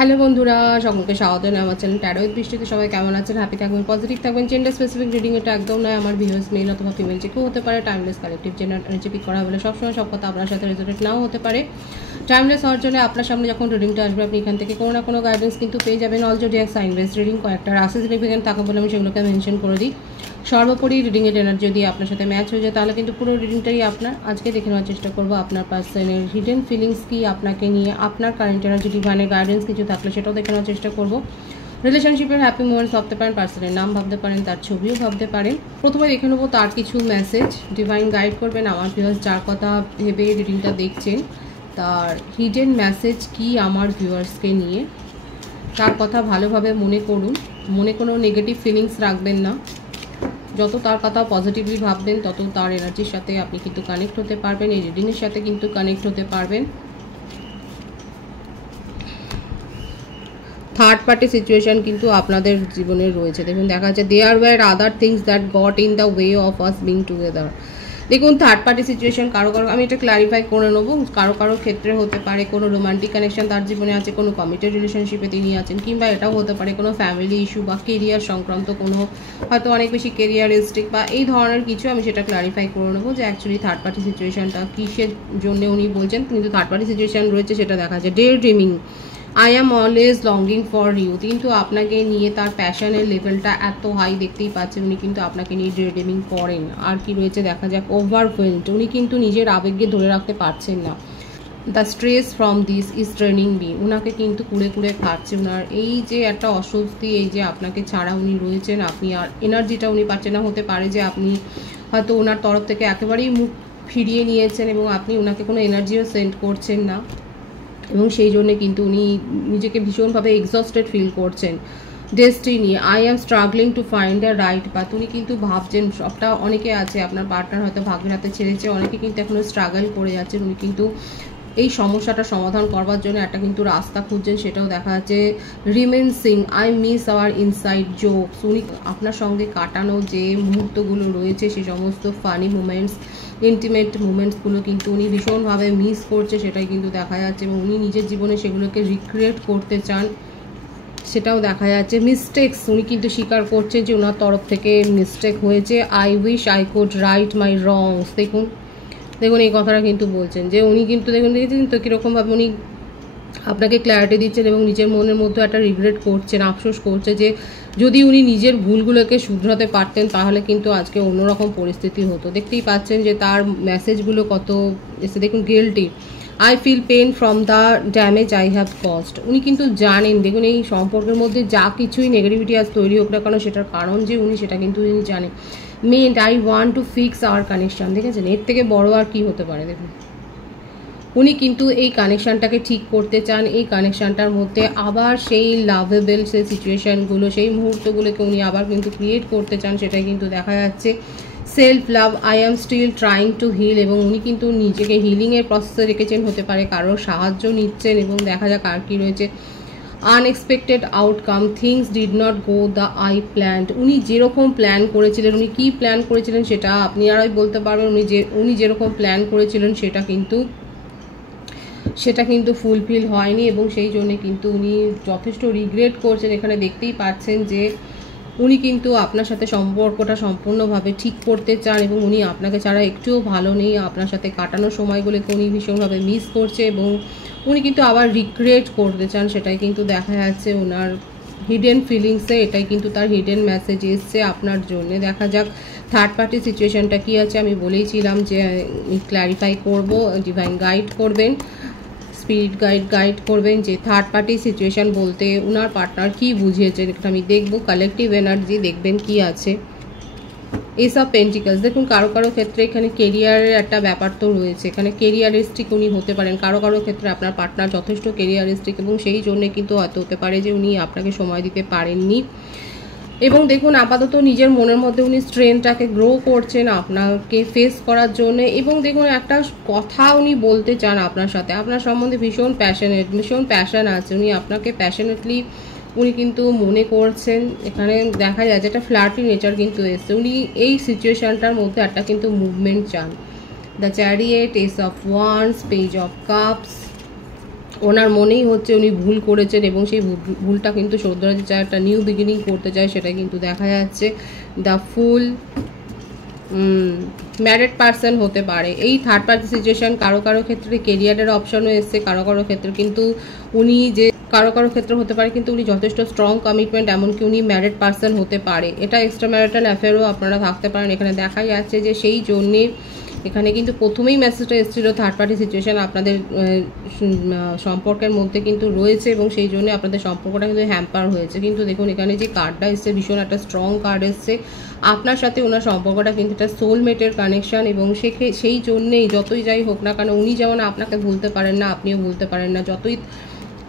Hello বন্ধুরা, সকলকে স্বাগত জানাই আমার চ্যানেল ট্যারো উইথ বৃষ্টিতে। সবাই কেমন আছেন? হ্যাপি থাকবেন, পজিটিভ থাকবেন। জেন্ডার স্পেসিফিক রিডিং এটা একদম নয়। আমার ভিউয়ার্স মেল অথবা ফিমেল যে কেউ হতে পারে। Timeless collective gender energy pick করা হলে সবসময় সব কথা আপনার সাথে রেজোনেট নাও হতে পারে। টাইমলেস হওয়ার জন্য আপনার সামনে যখন রিডিংটা আসবে আপনি এখান থেকে কোনো না কোনো গাইডেন্স কিন্তু পেয়ে যাবেন। All zodiac sign base reading কয়েকটা রাশি সিগনিফিকেন্ট থাকে বলে আমি সেগুলোকে মেনশন করে দিই। সর্বোপরি রিডিংয়ের এনার্জি যদি আপনার সাথে ম্যাচ হয়ে যায় তাহলে কিন্তু পুরো রিডিংটাই আপনার। আজকে দেখে নেওয়ার চেষ্টা করবো আপনার পার্সনের হিডেন ফিলিংস কি, আপনাকে নিয়ে আপনার কারেন্ট এনার্জি ডিভাইনের গাইডেন্স কিছু থাকলে সেটাও দেখে নেওয়ার চেষ্টা করবো। রিলেশনশিপের হ্যাপি মোমেন্টস ভাবতে পারেন, পার্সনের নাম ভাবতে পারেন, তার ছবিও ভাবতে পারেন। প্রথমে দেখে নেবো তার কিছু মেসেজ। ডিভাইন গাইড করবেন আমার ভিউয়ার্স যার কথা ভেবে রিডিংটা দেখছেন, তার হিডেন মেসেজ কি আমার ভিউয়ার্সকে নিয়ে। তার কথা ভালোভাবে মনে করুন, মনে কোনো নেগেটিভ ফিলিংস রাখবেন না। যত তার কথা পজিটিভলি ভাববেন তত তার এনার্জির সাথে আপনি কিন্তু কানেক্ট হতে পারবেন, এই রিডিংয়ের সাথে কিন্তু কানেক্ট হতে পারবেন। থার্ড পার্টি সিচুয়েশন কিন্তু আপনাদের জীবনে রয়েছে। দেখুন দেখা যাচ্ছে there were other things that got in the way of us being together. দেখুন থার্ড পার্টি সিচুয়েশন কারো কারো, আমি এটা ক্লারিফাই করে নেবো, কারো কারো ক্ষেত্রে হতে পারে কোনো রোমান্টিক কানেকশন তার জীবনে আছে, কোনো কমিটেড রিলেশনশিপে তিনি আছেন, কিংবা এটাও হতে পারে কোনো ফ্যামিলি ইস্যু বা কেরিয়ার সংক্রান্ত কোনো হয়তো অনেক বেশি কেরিয়ারিস্টিক বা এই ধরনের কিছু। আমি সেটা ক্লারিফাই করে নেবো যে অ্যাকচুয়ালি থার্ড পার্টি সিচুয়েশনটা কিসের জন্য উনি বলছেন। কিন্তু থার্ড পার্টি সিচুয়েশন রয়েছে সেটা দেখা যায় day dreaming, I am always longing for you. কিন্তু আপনাকে নিয়ে তার প্যাশনের লেভেলটা এত হাই দেখতেই পাচ্ছেন, উনি কিন্তু আপনাকে নিয়ে ডে ড্রিমিং করেন। আর কি রয়েছে দেখা যাক ওভারওয়েলড, উনি কিন্তু নিজের আবেগকে ধরে রাখতে পারছেন না। The stress from this is training me, ওনাকে কিন্তু কুড়ে কুড়ে খাচ্ছে। ওনার এই যে একটা অস্বস্তি, এই যে আপনাকে ছাড়া উনি রয়েছেন, আপনি আর এনার্জিটা উনি পাচ্ছেন না। হতে পারে যে আপনি হয়তো ওনার তরফ থেকে একেবারেই মুখ ফিরিয়ে নিয়েছেন এবং আপনি ওনাকে কোনো এনার্জিও সেন্ড করছেন না, এবং সেই জন্যে কিন্তু উনি নিজেকে ভীষণভাবে এক্সস্টেড ফিল করছেন। Destiny, I am struggling to find the right path. উনি কিন্তু ভাবছেন সবটা, অনেকে আছে আপনার পার্টনার হয়তো ভাগ্যের হাতে ছেড়েছে, অনেকে কিন্তু এখনও স্ট্রাগল করে যাচ্ছেন। উনি কিন্তু এই সমস্যাটা সমাধান করবার জন্য একটা কিন্তু রাস্তা খুঁজছেন, সেটাও দেখা যাচ্ছে। Reminiscing, I miss our inside jokes. উনি আপনার সঙ্গে কাটানো যে মুহূর্তগুলো রয়েছে সেই সমস্ত ফানি মুমেন্টস, ইন্টিমেট মুমেন্টসগুলো কিন্তু উনি ভীষণভাবে মিস করছে, সেটাই কিন্তু দেখা যাচ্ছে। এবং উনি নিজের জীবনে সেগুলোকে রিক্রিয়েট করতে চান, সেটাও দেখা যাচ্ছে। মিস্টেক্স, উনি কিন্তু স্বীকার করছেন যে ওনার তরফ থেকে মিস্টেক হয়েছে। I wish I could right my wrongs. দেখুন দেখুন এই কথাটা কিন্তু বলছেন যে উনি কিন্তু দেখুন দেখেছেন তো কীরকমভাবে উনি আপনাকে ক্ল্যারিটি দিচ্ছেন এবং নিজের মনের মধ্যে একটা রিগ্রেট করছেন, আফসোস করছে যে যদি উনি নিজের ভুলগুলোকে শুধরাতে পারতেন তাহলে কিন্তু আজকে অন্যরকম পরিস্থিতি হতো। দেখতেই পাচ্ছেন যে তার মেসেজগুলো কত এসে। দেখুন guilty, I feel pain from the damage I have cost. উনি কিন্তু জানেন, দেখুন এই সম্পর্কের মধ্যে যা কিছুই নেগেটিভিটি আজ তৈরি হোক না কেন সেটার কারণ যে উনি, সেটা কিন্তু উনি জানেন। Meant, I want to fix hour connection. দেখেছেন এর থেকে বড় আর কি হতে পারে। দেখুন উনি কিন্তু এই কানেকশানটাকে ঠিক করতে চান, এই কানেকশানটার মধ্যে আবার সেই লাভেবল সেই সিচুয়েশানগুলো, সেই মুহূর্তগুলোকে উনি আবার কিন্তু ক্রিয়েট করতে চান, সেটাই কিন্তু দেখা যাচ্ছে। Self love, I am still trying to heal. এবং উনি কিন্তু নিজেকে হিলিংয়ের প্রসেসে রেখেছেন, হতে পারে কারোর সাহায্য নিচ্ছেন। এবং দেখা যাক আর কি রয়েছে। Unexpected outcome, things did not go the I planned. উনি যেরকম প্ল্যান করেছিলেন, উনি কী প্ল্যান করেছিলেন সেটা আপনি আরই বলতে পারবেন। উনি যেরকম প্ল্যান করেছিলেন সেটা কিন্তু ফুলফিল হয়নি, এবং সেই জন্যে কিন্তু উনি যথেষ্ট রিগ্রেট করছেন। এখানে দেখতেই পাচ্ছেন যে উনি কিন্তু আপনার সাথে সম্পর্কটা সম্পূর্ণভাবে ঠিক করতে চান, এবং উনি আপনাকে ছাড়া একটুও ভালো নেই। আপনার সাথে কাটানো সময়গুলোকে উনি ভীষণভাবে মিস করছে, এবং উনি কিন্তু আবার রিগ্রেট করতে চান, সেটাই কিন্তু দেখা যাচ্ছে ওনার হিডেন ফিলিংসে। এটাই কিন্তু তার হিডেন মেসেজ এসছে আপনার জন্য। দেখা যাক থার্ড পার্টি সিচুয়েশনটা কী আছে। আমি বলেইছিলাম যে ক্ল্যারিফাই করব, ডিভাইন গাইড করবেন, স্পিরিট গাইড করবেন যে থার্ড পার্টি সিচুয়েশন বলতে ওনার পার্টনার কী বুঝিয়েছে। আমি দেখব কালেকটিভ এনার্জি, দেখবেন কি আছে। এস অফ পেন্টিকলস, দেখুন কারো কারো ক্ষেত্রে এখানে কেরিয়ারের একটা ব্যাপার তো রয়েছে, এখানে কেরিয়ারিস্টিক উনি হতে পারেন। কারো কারো ক্ষেত্রে আপনার পার্টনার যথেষ্ট কেরিয়ারিস্টিক, এবং সেই জন্য কিন্তু হয়তো হতে পারে যে উনি আপনাকে সময় দিতে পারেননি। এবং দেখুন আপাতত নিজের মনের মধ্যে উনি স্ট্রেংথটাকে গ্রো করছেন আপনাকে ফেস করার জন্য। এবং দেখুন একটা কথা উনি বলতে চান আপনার সাথে, আপনার সম্বন্ধে ভীষণ প্যাশন আছে। উনি আপনাকে প্যাশনেটলি উনি কিন্তু মনে করছেন। এখানে দেখা যায় যেটা ফ্ল্যাটি নেচার কিন্তু এসছে। উনি এই সিচুয়েশানটার মধ্যে একটা কিন্তু মুভমেন্ট চান। The chariot, ace of wands, page of cups, ওনার মনেই হচ্ছে উনি ভুল করেছেন এবং সেই ভুলটা কিন্তু শুধরাতে চায়, একটা নিউ বিগিনিং করতে চায়, সেটা কিন্তু দেখা যাচ্ছে। দ্য ফুল, ম্যারিড পারসন হতে পারে। এই থার্ড পার্টি সিচুয়েশন কারো কারো ক্ষেত্রে কেরিয়ারের অপশনও এসছে, কারো কারো ক্ষেত্রে কিন্তু উনি যে কারো কারো ক্ষেত্রে হতে পারে কিন্তু উনি যথেষ্ট স্ট্রং কমিটমেন্ট, এমনকি উনি ম্যারিড পারসন হতে পারে। এটা এক্সট্রা ম্যারিটাল অ্যাফেয়ারও আপনারা থাকতে পারেন। এখানে দেখা যাচ্ছে যে সেই জন্যে এখানে কিন্তু প্রথমেই মেসেজটা এসেছিলো থার্ড পার্টি সিচুয়েশন আপনাদের সম্পর্কের মধ্যে কিন্তু রয়েছে এবং সেই জন্য আপনাদের সম্পর্কটা কিন্তু হ্যাম্পার হয়েছে। কিন্তু দেখুন এখানে যে কার্ডটা এসছে ভীষণ একটা স্ট্রং কার্ড এসছে। আপনার সাথে ওনার সম্পর্কটা কিন্তু একটা সোলমেটের কানেকশন এবং সেই জন্যেই যতই যাই হোক না কেন উনি যেমন আপনাকে ভুলতে পারেন না, আপনিও ভুলতে পারেন না। যতই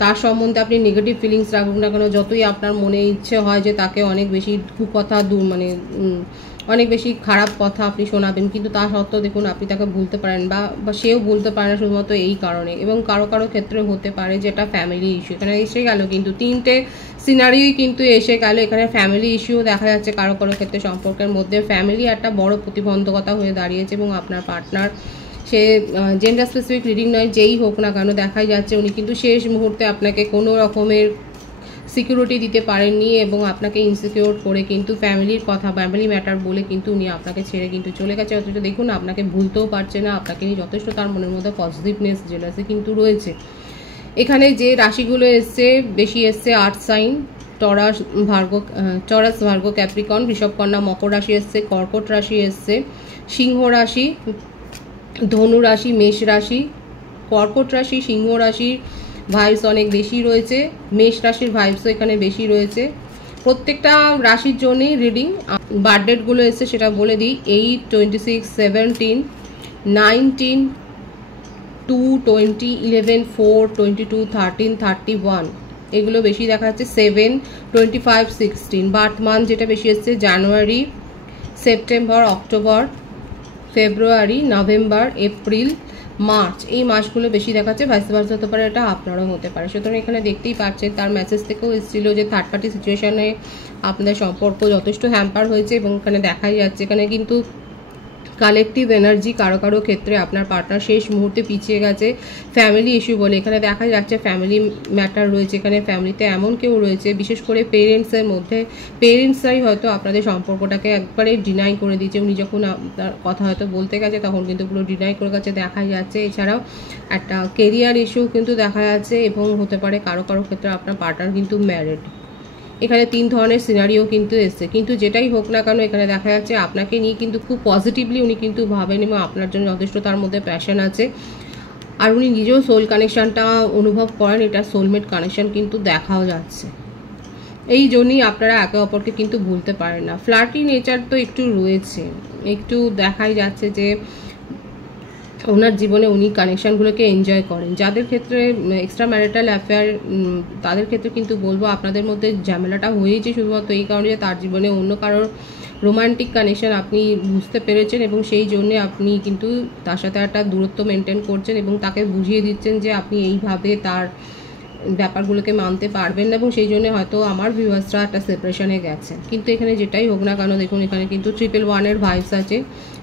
তার সম্বন্ধে আপনি নেগেটিভ ফিলিংস রাখুন না কেন, যতই আপনার মনে ইচ্ছে হয় যে তাকে অনেক বেশি কুকথা মানে অনেক বেশি খারাপ কথা আপনি শোনাবেন, কিন্তু তা সত্ত্বেও দেখুন আপনি তাকে ভুলতে পারেন বা সেও ভুলতে পারে না, শুধুমাত্র এই কারণে। এবং কারো কারো ক্ষেত্রে হতে পারে যেটা ফ্যামিলি ইস্যু। এখানে এসে গেল কিন্তু তিনটে সিনারিওই কিন্তু এসে গেল। এখানে ফ্যামিলি ইস্যুও দেখা যাচ্ছে কারো কারো ক্ষেত্রে। সম্পর্কের মধ্যে ফ্যামিলি একটা বড় প্রতিবন্ধকতা হয়ে দাঁড়িয়েছে এবং আপনার পার্টনার, সে জেন্ডার স্পেসিফিক রিডিং নয়, যেই হোক না কেন দেখাই যাচ্ছে উনি কিন্তু শেষ মুহূর্তে আপনাকে কোনো রকমের সিকিউরিটি দিতে পারেননি এবং আপনাকে ইনসিকিউর করে কিন্তু ফ্যামিলির কথা, ফ্যামিলি ম্যাটার বলে কিন্তু উনি আপনাকে ছেড়ে কিন্তু চলে গেছে। অথচ দেখুন আপনাকে ভুলতেও পারছে না, আপনাকে নিয়ে যথেষ্ট তার মনের মধ্যে পজিটিভনেস জেলাসি কিন্তু রয়েছে। এখানে যে রাশিগুলো এসছে বেশি এসছে earth sign, Taurus Virgo Capricorn, বৃষভকন্যা, মকর রাশি এসছে, কর্কট রাশি এসছে, সিংহ রাশি, ধনু রাশি, মেষ রাশি। কর্কট রাশি, সিংহ রাশির ভাইবস অনেক বেশি রয়েছে, মেষ রাশির ভাইবসও এখানে বেশি রয়েছে। প্রত্যেকটা রাশির জন্যই রিডিং। বার্থডেটগুলো এসছে সেটা বলে দিই, 8, 26, 17, 19, 2, 20, 11, 4, 22, 13, 31 এগুলো বেশি দেখা যাচ্ছে। 7, 25, 16 বার্থ মান্থ যেটা বেশি এসছে জানুয়ারি, সেপ্টেম্বর, অক্টোবর, ফেব্রুয়ারি, নভেম্বর, এপ্রিল, মার্চ, এই মাসগুলো বেশি দেখাচ্ছে। ভাইস ভার্সা হতে পারে, এটা আপনারও হতে পারে। সুতরাং এখানে দেখতেই পাচ্ছেন তার মেসেজ থেকেও এসেছিল যে থার্ড পার্টি সিচুয়েশনে আপনাদের সম্পর্ক যথেষ্ট হ্যাম্পার হয়েছে এবং এখানে দেখাই যাচ্ছে এখানে কিন্তু কালেকটিভ এনার্জি কারো কারো ক্ষেত্রে আপনার পার্টনার শেষ মুহূর্তে পিছিয়ে গেছে ফ্যামিলি ইস্যু বলে। এখানে দেখা যাচ্ছে ফ্যামিলি ম্যাটার রয়েছে, এখানে ফ্যামিলিতে এমন কেউ রয়েছে বিশেষ করে পেরেন্টসের মধ্যে, পেরেন্টসরাই হয়তো আপনাদের সম্পর্কটাকে একবারে ডিনাই করে দিয়েছে। উনি যখন আপনার কথা হয়তো বলতে গেছে তখন কিন্তু পুরো ডিনাই করে গেছে দেখা যাচ্ছে। এছাড়াও একটা কেরিয়ার ইস্যু কিন্তু দেখা যাচ্ছে এবং হতে পারে কারো কারো ক্ষেত্রে আপনার পার্টনার কিন্তু ম্যারিড। এখানে 3 ধরনের সিনারিও কিন্তু এসছে, কিন্তু যেটাই হোক না কেন এখানে দেখা যাচ্ছে আপনাকে নিয়ে কিন্তু খুব পজিটিভলি উনি কিন্তু ভাবেন এবং আপনার জন্য যথেষ্ট তার মধ্যে প্যাশন আছে। আর উনি নিজেও সোল কানেকশানটা অনুভব করেন, এটা সোলমেট কানেকশান কিন্তু দেখাও যাচ্ছে। এই জন্যই আপনারা একে অপরকে কিন্তু ভুলতে পারেন না। ফ্লার্টি নেচার তো একটু রয়েছে, একটু দেখাই যাচ্ছে যে ওনার জীবনে উনি কানেকশানগুলোকে এনজয় করেন। যাদের ক্ষেত্রে এক্সট্রা ম্যারিটাল অ্যাফেয়ার তাদের ক্ষেত্রে কিন্তু বলবো আপনাদের মধ্যে ঝামেলাটা হয়েছে শুধুমাত্র এই কারণে যে তার জীবনে অন্য কারোর রোমান্টিক কানেকশান আপনি বুঝতে পেরেছেন এবং সেই জন্যে আপনি কিন্তু তার সাথে একটা দূরত্ব মেনটেন করছেন এবং তাকে বুঝিয়ে দিচ্ছেন যে আপনি এইভাবে তার ব্যাপারগুলোকে মানতে পারবেন না এবং সেই জন্য হয়তো আমার ভিউয়ার্সরা একটা সেপারেশনে গেছেন। কিন্তু এখানে যেটাই হোক না কেন দেখুন এখানে কিন্তু 111 ভাইবস আছে।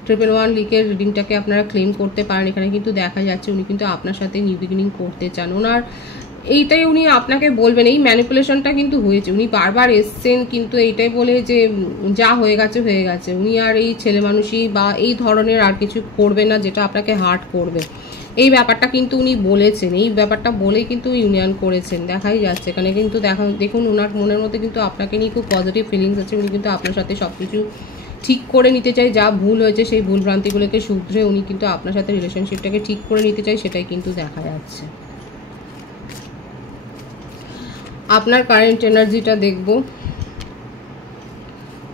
111 লিখের রিডিংটাকে আপনারা ক্লেম করতে পারেন। এখানে কিন্তু দেখা যাচ্ছে উনি কিন্তু আপনার সাথে নিউ বিগিনিং করতে চান। ওনার এইটাই উনি আপনাকে বলবেন, এই ম্যানিপুলেশনটা কিন্তু হয়েছে। উনি বারবার এসছেন কিন্তু এইটাই বলে যে যা হয়ে গেছে হয়ে গেছে, উনি আর এই ছেলে মানুষই বা এই ধরনের আর কিছু করবে না যেটা আপনাকে হার্ট করবে, এই ব্যাপারটা কিন্তু উনি বলেছেন। এই ব্যাপারটা বলেই কিন্তু ইউনিয়ন করেছেন দেখাই যাচ্ছে এখানে। কিন্তু দেখুন ওনার মনের মধ্যে কিন্তু আপনাকে নিয়ে খুব পজিটিভ ফিলিংস আছে। উনি কিন্তু আপনার সাথে সব কিছু ঠিক করে নিতে চাই, যা ভুল হয়েছে সেই ভুল ভ্রান্তিগুলোকে শুধরে উনি কিন্তু আপনার সাথে রিলেশনশিপটাকে ঠিক করে নিতে চাই, সেটাই কিন্তু দেখা যাচ্ছে। আপনার কারেন্ট এনার্জিটা দেখব।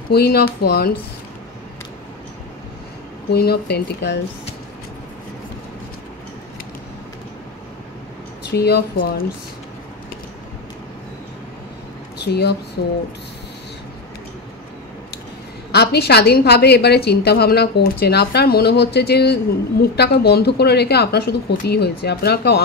Queen of wands, queen of pentacles, 3 of Wands, 3 of Swords। আপনি স্বাধীনভাবে এবারে চিন্তা ভাবনা করছেন। আপনার মনে হচ্ছে যে মুখটাকে বন্ধ করে রেখে আপনার শুধু ক্ষতিই হয়েছে।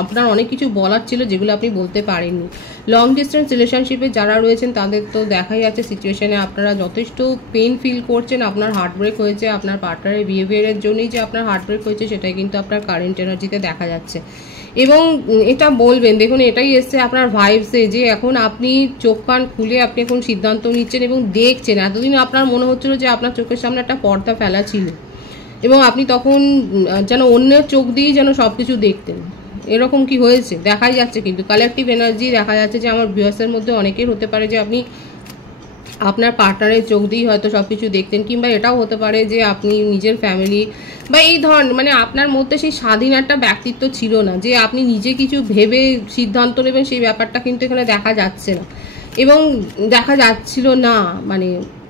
আপনার অনেক কিছু বলার ছিল যেগুলো আপনি বলতে পারেননি। লং ডিস্টেন্স রিলেশনশিপে যারা রয়েছেন তাদের তো দেখাই যাচ্ছে সিচুয়েশনে আপনারা যথেষ্ট পেন ফিল করছেন। আপনার হার্টব্রেক হয়েছে, আপনার পার্টনারের বিহেভিয়ারের জন্যই যে আপনার হার্টব্রেক হয়েছে সেটাই কিন্তু আপনার কারেন্ট এনার্জিতে দেখা যাচ্ছে। এবং এটা বলবেন, দেখুন এটাই এসছে আপনার ভাইবসে, যে এখন আপনি চোখ কান খুলে আপনি এখন সিদ্ধান্ত নিচ্ছেন এবং দেখছেন। এতদিন আপনার মনে হচ্ছিল যে আপনার চোখের সামনে একটা পর্দা ফেলা ছিল এবং আপনি তখন যেন অন্যের চোখ দিয়েই যেন সব কিছু দেখতেন। এরকম কি হয়েছে দেখাই যাচ্ছে, কিন্তু কালেকটিভ এনার্জি দেখা যাচ্ছে যে আমার ভিউয়ার্সের মধ্যে অনেকের হতে পারে যে আপনি আপনার পার্টনারের চোখ দিয়েই হয়তো সব কিছু দেখতেন, কিংবা এটাও হতে পারে যে আপনি নিজের ফ্যামিলি বা এই ধরনের মানে আপনার মধ্যে সেই স্বাধীন একটা ব্যক্তিত্ব ছিল না, যে আপনি নিজে কিছু ভেবে সিদ্ধান্ত নেবেন, সেই ব্যাপারটা কিন্তু এখানে দেখা যাচ্ছে না এবং দেখা যাচ্ছিল না। মানে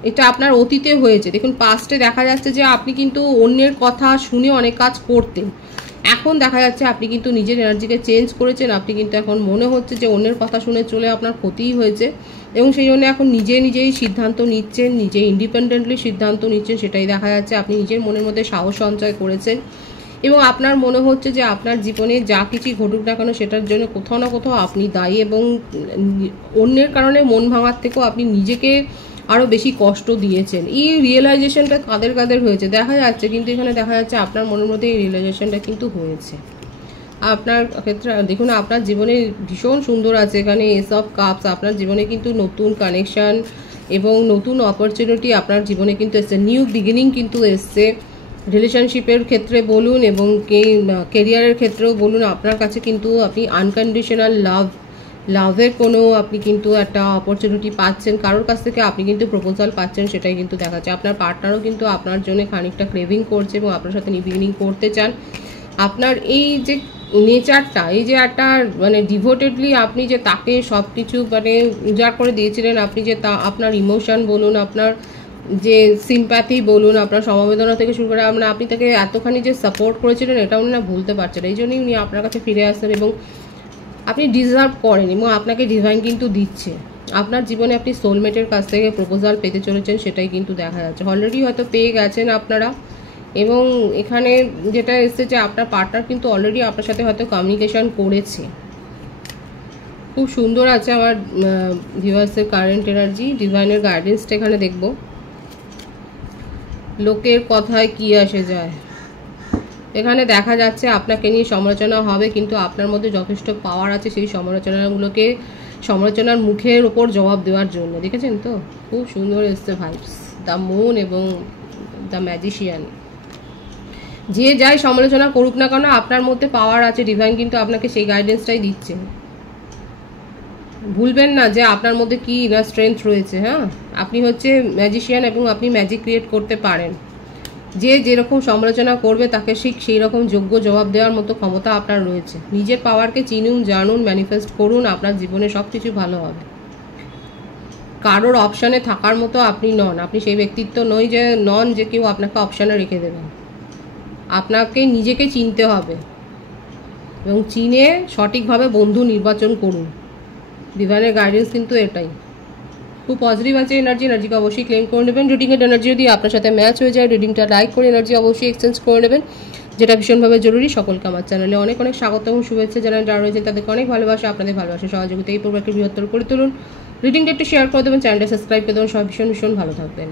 এটা আপনার অতীতে হয়েছে। দেখুন পাস্টে দেখা যাচ্ছে যে আপনি কিন্তু অন্যের কথা শুনে অনেক কাজ করতেন, এখন দেখা যাচ্ছে আপনি কিন্তু নিজের এনার্জিকে চেঞ্জ করেছেন। আপনি কিন্তু এখন মনে হচ্ছে যে অন্যের কথা শুনে চলে আপনার ক্ষতিই হয়েছে এবং সেই জন্য এখন নিজেই সিদ্ধান্ত নিচ্ছেন, নিজে ইন্ডিপেন্ডেন্টলি সিদ্ধান্ত নিচ্ছেন, সেটাই দেখা যাচ্ছে। আপনি নিজের মনের মধ্যে সাহস সঞ্চয় করেছেন এবং আপনার মনে হচ্ছে যে আপনার জীবনে যা কিছু ঘটুক না কেন সেটার জন্য কোথাও না কোথাও আপনি দায়ী এবং অন্যের কারণে মন ভাঙার থেকেও আপনি নিজেকে আরও বেশি কষ্ট দিয়েছেন। এই রিয়েলাইজেশনটা কাদের কাদের হয়েছে দেখা যাচ্ছে, কিন্তু এখানে দেখা যাচ্ছে আপনার মনের মধ্যে এই রিয়েলাইজেশনটা কিন্তু হয়েছে। আপনার ক্ষেত্রে দেখুন আপনার জীবনে ভীষণ সুন্দর আছে এখানে এস অফ কাপস। আপনার জীবনে কিন্তু নতুন কানেকশান এবং নতুন অপরচুনিটি আপনার জীবনে কিন্তু এসছে, নিউ বিগিনিং কিন্তু এসছে। রিলেশনশিপের ক্ষেত্রে বলুন এবং কেরিয়ারের ক্ষেত্রেও বলুন, আপনার কাছে কিন্তু আপনি আনকন্ডিশনাল লাভের কোনো আপনি কিন্তু একটা অপরচুনিটি পাচ্ছেন, কারোর কাছ থেকে আপনি কিন্তু প্রপোজাল পাচ্ছেন, সেটাই কিন্তু দেখাচ্ছে। আপনার পার্টনারও কিন্তু আপনার জন্য খানিকটা ক্রেভিং করছে এবং আপনার সাথে নিউ বিগিনিং করতে চান। আপনার এই যে নেচারটা, এই যে একটা মানে ডিভোটেডলি আপনি যে তাকে সব কিছু মানে উজাড় করে দিয়েছিলেন, আপনি যে আপনার ইমোশন বলুন, আপনার যে সিম্প্যাথি বলুন, আপনার সমবেদনা থেকে শুরু করে আপনি তাকে এতখানি যে সাপোর্ট করেছিলেন, এটা উনি না ভুলতে পারছেন। এই জন্যই উনি আপনার কাছে ফিরে আসছেন এবং আপনি ডিজার্ভ করেন এবং আপনাকে ডিভাইন কিন্তু দিচ্ছে। আপনার জীবনে আপনি সোলমেটের কাছ থেকে প্রপোজাল পেতে চলেছেন, সেটাই কিন্তু দেখা যাচ্ছে। অলরেডি হয়তো পেয়ে গেছেন আপনারা এবং এখানে যেটা এসছে যে আপনার পার্টনার কিন্তু অলরেডি আপনার সাথে হয়তো কমিউনিকেশন করেছে। খুব সুন্দর আছে আমার ভিউয়ার্সের কারেন্ট এনার্জি। ডিভাইনের গাইডেন্সটা এখানে দেখব। লোকের কথায় কি আসে যায়, এখানে দেখা যাচ্ছে আপনাকে নিয়ে সমালোচনা হবে, কিন্তু আপনার মধ্যে যথেষ্ট পাওয়ার আছে সেই সমালোচনার মুখের ওপর জবাব দেওয়ার জন্য। দেখেছেন তো খুব সুন্দর এসছে ভাইবস, দ্য মুন এবং দ্য ম্যাজিশিয়ান। যে যাই সমালোচনা করুক না কেন আপনার মধ্যে পাওয়ার আছে, ডিভাইন কিন্তু আপনাকে সেই গাইডেন্সটাই দিচ্ছে। ভুলবেন না যে আপনার মধ্যে কি ইনার স্ট্রেংথ রয়েছে। হ্যাঁ, আপনি হচ্ছে ম্যাজিশিয়ান এবং আপনি ম্যাজিক ক্রিয়েট করতে পারেন। যে যেরকম সমালোচনা করবে তাকে ঠিক সেই রকম যোগ্য জবাব দেওয়ার মতো ক্ষমতা আপনার রয়েছে। নিজের পাওয়ারকে চিনুন, জানুন, ম্যানিফেস্ট করুন, আপনার জীবনে সব কিছু ভালো হবে। কারোর অপশানে থাকার মতো আপনি নন, আপনি সেই ব্যক্তিত্ব নন যে কেউ আপনাকে অপশানে রেখে দেবেন। আপনাকে নিজেকে চিনতে হবে এবং চিনে সঠিকভাবে বন্ধু নির্বাচন করুন। ডিভাইনের গাইডেন্স কিন্তু এটাই খুব পজিটিভ আছে। এনার্জিকে অবশ্যই ক্লেম করে নেবেন। রিডিংয়ের এনার্জি যদি আপনার সাথে ম্যাচ হয়ে যায়, রিডিংটা লাইক করে এনার্জি অবশ্যই এক্সচেঞ্জ করে নেবেন, যেটা ভীষণভাবে জরুরি। সকলকে আমার চ্যানেলে অনেক অনেক স্বাগত এবং শুভেচ্ছা জানান। যারা রয়েছেন তাদেরকে অনেক ভালোবাসা, আপনাদের ভালোবাসা সহযোগিতা এই পরিবারকে বৃহত্তর করে তুলুন। রিডিংটা একটু শেয়ার করে দেবেন, চ্যানেলটা সাবস্ক্রাইব করে দেবেন। সব ভীষণ ভালো থাকবেন।